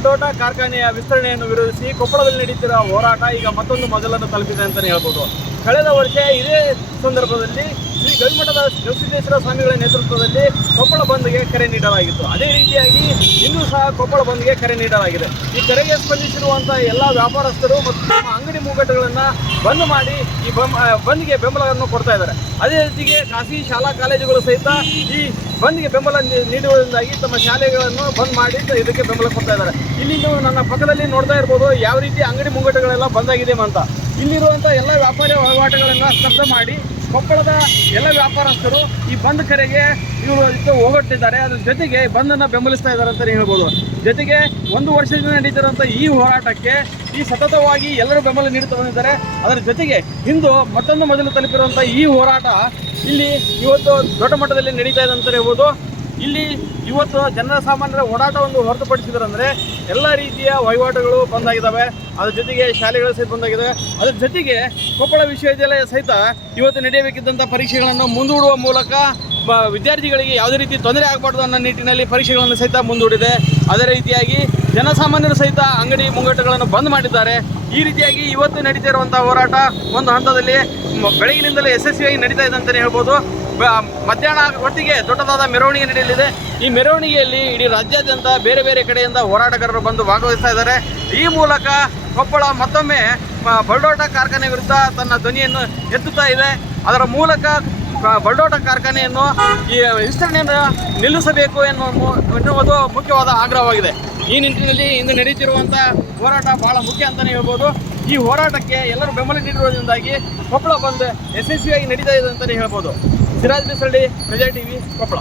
ಬಲ್ಡೋಟ ಕಾರ್ಖಾನೆಯ ವಿಸ್ತರಣೆಯನ್ನು ವಿರೋಧಿಸಿ ಕೊಪ್ಪಳದಲ್ಲಿ ನಡೆಯುತ್ತಿರುವ ಹೋರಾಟ ಈಗ ಮತ್ತೊಂದು ಮಜಲನ್ನು ತಲುಪಿದೆ ಅಂತಲೇ ಹೇಳ್ಬೋದು. ಕಳೆದ ವರ್ಷ ಇದೇ ಸಂದರ್ಭದಲ್ಲಿ ಶ್ರೀ ಗವಿಮಠದ ಗವಿಸಿದ್ದೇಶ್ವರ ಸ್ವಾಮಿಗಳ ನೇತೃತ್ವದಲ್ಲಿ ಕೊಪ್ಪಳ ಬಂದ್ಗೆ ಕರೆ ನೀಡಲಾಗಿತ್ತು. ಅದೇ ರೀತಿಯಾಗಿ ಇಂದು ಸಹ ಕೊಪ್ಪಳ ಬಂದ್ಗೆ ಕರೆ ನೀಡಲಾಗಿದೆ. ಈ ಕರೆಗೆ ಸ್ಪಂದಿಸಿರುವಂಥ ಎಲ್ಲ ವ್ಯಾಪಾರಸ್ಥರು ಮತ್ತು ತಮ್ಮ ಅಂಗಡಿ ಮುಂಗಟ್ಟುಗಳನ್ನು ಬಂದ್ ಮಾಡಿ ಈ ಬಂದ್ಗೆ ಬೆಂಬಲವನ್ನು ಕೊಡ್ತಾ ಇದ್ದಾರೆ. ಅದೇ ರೀತಿಗೆ ಖಾಸಗಿ ಶಾಲಾ ಕಾಲೇಜುಗಳು ಸಹಿತ ಈ ಬಂದ್ಗೆ ಬೆಂಬಲ ನೀಡುವುದರಿಂದಾಗಿ ತಮ್ಮ ಶಾಲೆಗಳನ್ನು ಬಂದ್ ಮಾಡಿ ಇದಕ್ಕೆ ಬೆಂಬಲ ಕೊಡ್ತಾ ಇದ್ದಾರೆ. ಇಲ್ಲಿ ನೀವು ನನ್ನ ಪಕ್ಕದಲ್ಲಿ ನೋಡ್ತಾ ಇರ್ಬೋದು ಯಾವ ರೀತಿ ಅಂಗಡಿ ಮುಂಗಟ್ಟುಗಳೆಲ್ಲ ಬಂದಾಗಿದೆ ಅಂತ. ಇಲ್ಲಿರುವಂಥ ಎಲ್ಲ ವ್ಯಾಪಾರಿ ವಹಿವಾಟುಗಳನ್ನು ಸ್ತಬ್ಧ ಮಾಡಿ ಕೊಪ್ಪಳದ ಎಲ್ಲ ವ್ಯಾಪಾರಸ್ಥರು ಈ ಬಂದ್ ಕರೆಗೆ ಇವರು ಹೋಗಟ್ಟಿದ್ದಾರೆ. ಅದ್ರ ಜೊತೆಗೆ ಬಂದನ್ನು ಬೆಂಬಲಿಸ್ತಾ ಇದ್ದಾರೆ ಅಂತಲೇ ಹೇಳ್ಬೋದು. ಜೊತೆಗೆ 1 ವರ್ಷದಿಂದ ನಡೀತಿರುವಂಥ ಈ ಹೋರಾಟಕ್ಕೆ ಈ ಸತತವಾಗಿ ಎಲ್ಲರೂ ಬೆಂಬಲ ನೀಡುತ್ತಾ ಬಂದಿದ್ದಾರೆ. ಅದರ ಜೊತೆಗೆ ಇಂದು ಮತ್ತೊಂದು ಮೊದಲು ತಲುಪಿರುವಂಥ ಈ ಹೋರಾಟ ಇಲ್ಲಿ ಇವತ್ತು ದೊಡ್ಡ ಮಟ್ಟದಲ್ಲಿ ನಡೀತಾ ಇದೆ ಅಂತಲೇ ಹೇಳ್ಬೋದು. ಇಲ್ಲಿ ಇವತ್ತು ಜನರ ಸಾಮಾನ್ಯರ ಓಡಾಟವನ್ನು ಹೊರತುಪಡಿಸಿದ್ರಂದರೆ ಎಲ್ಲ ರೀತಿಯ ವಹಿವಾಟುಗಳು ಬಂದಾಗಿದ್ದಾವೆ. ಅದ್ರ ಜೊತೆಗೆ ಶಾಲೆಗಳು ಸಹಿತ ಬಂದಾಗಿದ್ದಾವೆ. ಅದ್ರ ಜೊತೆಗೆ ಕೊಪ್ಪಳ ವಿಶ್ವವಿದ್ಯಾಲಯ ಸಹಿತ ಇವತ್ತು ನಡೆಯಬೇಕಿದ್ದಂಥ ಪರೀಕ್ಷೆಗಳನ್ನು ಮುಂದೂಡುವ ಮೂಲಕ ವಿದ್ಯಾರ್ಥಿಗಳಿಗೆ ಯಾವುದೇ ರೀತಿ ತೊಂದರೆ ಆಗಬಾರ್ದು ಅನ್ನೋ ನಿಟ್ಟಿನಲ್ಲಿ ಪರೀಕ್ಷೆಗಳನ್ನು ಸಹಿತ ಮುಂದೂಡಿದೆ. ಅದೇ ರೀತಿಯಾಗಿ ಜನಸಾಮಾನ್ಯರು ಸಹಿತ ಅಂಗಡಿ ಮುಂಗಟ್ಟುಗಳನ್ನು ಬಂದ್ ಮಾಡಿದ್ದಾರೆ. ಈ ರೀತಿಯಾಗಿ ಇವತ್ತು ನಡೀತಿರುವಂಥ ಹೋರಾಟ ಒಂದು ಹಂತದಲ್ಲಿ ಬೆಳಗಿನಿಂದಲೇ ಯಶಸ್ವಿಯಾಗಿ ನಡೀತಾ ಇದೆ ಅಂತಲೇ ಹೇಳ್ಬೋದು. ಮಧ್ಯಾಹ್ನ ಹೊತ್ತಿಗೆ ದೊಡ್ಡದಾದ ಮೆರವಣಿಗೆ ನಡೆಯಲಿದೆ. ಈ ಮೆರವಣಿಗೆಯಲ್ಲಿ ಇಡೀ ರಾಜ್ಯಾದ್ಯಂತ ಬೇರೆ ಬೇರೆ ಕಡೆಯಿಂದ ಹೋರಾಟಗಾರರು ಬಂದು ಭಾಗವಹಿಸ್ತಾ ಇದ್ದಾರೆ. ಈ ಮೂಲಕ ಕೊಪ್ಪಳ ಮತ್ತೊಮ್ಮೆ ಬಲ್ಡೋಟ ಕಾರ್ಖಾನೆ ವಿರುದ್ಧ ತನ್ನ ಧ್ವನಿಯನ್ನು ಎತ್ತುತ್ತಾ ಇದೆ. ಅದರ ಮೂಲಕ ಬಲ್ಡೋಟ ಕಾರ್ಖಾನೆಯನ್ನು ಈ ವಿಸ್ತರಣೆಯನ್ನು ನಿಲ್ಲಿಸಬೇಕು ಎನ್ನುವುದು ಮುಖ್ಯವಾದ ಆಗ್ರಹವಾಗಿದೆ. ಈ ನಿಟ್ಟಿನಲ್ಲಿ ಇಂದು ನಡೆಯುತ್ತಿರುವಂಥ ಹೋರಾಟ ಬಹಳ ಮುಖ್ಯ ಅಂತಲೇ ಹೇಳ್ಬೋದು. ಈ ಹೋರಾಟಕ್ಕೆ ಎಲ್ಲರೂ ಬೆಂಬಲ ನೀಡಿರುವುದರಿಂದಾಗಿ ಕೊಪ್ಪಳ ಬಂದ್ ಯಶಸ್ವಿಯಾಗಿ ನಡೀತಾ ಇದೆ ಅಂತಲೇ ಹೇಳ್ಬೋದು. ಸಿರಾಜ್ ಬಿಸಳ್ಳಿ, ಪ್ರಜಾ ಟಿವಿ, ಕೊಪ್ಪಳ.